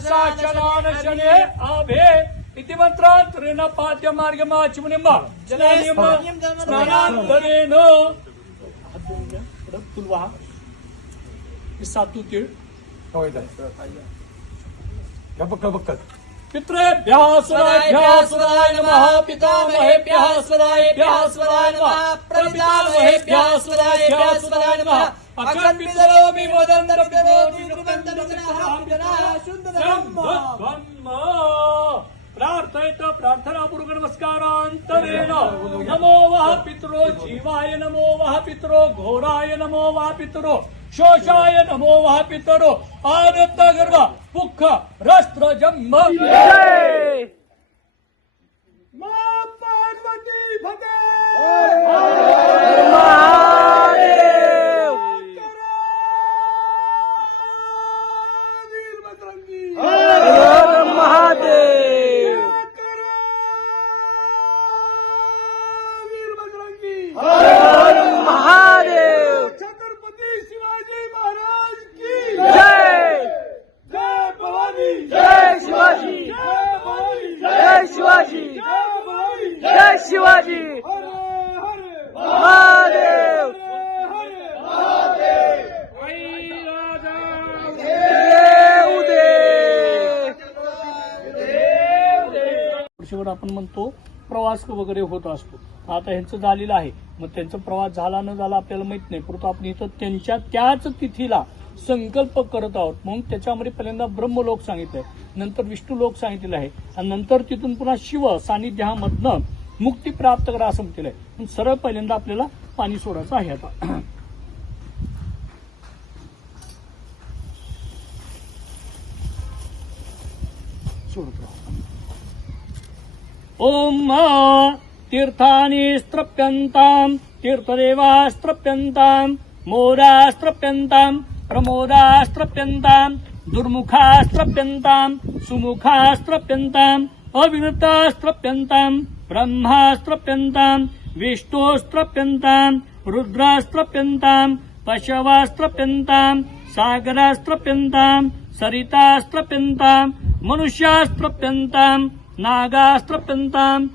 साचनान शने आभे। इति मंत्रांतरेण पाद्य मार्गमाचिमुनिंब जलानियम स्नानांतरेण हात पितृभ्यः स्वराय नमः। पितामहेभ्यः स्वरायेभ्यः स्वराय नमः। प्रपितामहेभ्यः स्वरायेभ्यः स्वराय नमः। अकल्पितरोमि वदन्तर्भ्यरोमि प्रार्थयत प्रार्थनापूर्वक नमस्कारांतरेण नमो वः पितरो जीवाय नमो वः पितरो घोराय नमो वः पितरो शोषाय नमो वः पितरो आनंद गर्भ पुख रस्त्र जन्म पार्वती भगे शिवाजी। महादेव। आपण म्हणतो प्रवास वगैरे होत असतो. आता ह्यांचं झालेलं आहे. मग त्यांचा प्रवास झाला न झाला आपल्याला माहीत नाही. परंतु आपण इथं त्यांच्या त्याच तिथीला संकल्प करत आहोत. म्हणून त्याच्यामध्ये पहिल्यांदा ब्रह्मलोक सांगितलंय. नंतर विष्णू लोक सांगितलेलं आहे. आणि नंतर तिथून पुन्हा शिव सानिध्यामधनं मुक्ती प्राप्त करा असं म्हटलेलं आहे पण सरळ पहिल्यांदा आपल्याला पाणी सोडायचं आहे आता. ओम तीर्थानि स्त्रप्यन्ताम् तीर्थदेवास्त्रप्यन्ताम् मोरास्त्रप्यन्ताम् प्रमोदास्त्रप्यन्ताम् दुर्मुखास्त्रप्यन्ताम् सुमुखास्त्रप्यन्ताम् ब्रह्मास्त्रप्यन्ताम् विष्णोस्त्रप्यन्ताम् रुद्रास्त्रप्यन्ताम् पशवास्त्रप्यन्ताम् सागरास्त्रप्यन्ताम् सरितास्त्रप्यन्ताम् मनुष्यास्त्रप्यन्ताम् नागास्त्रप्यन्ताम्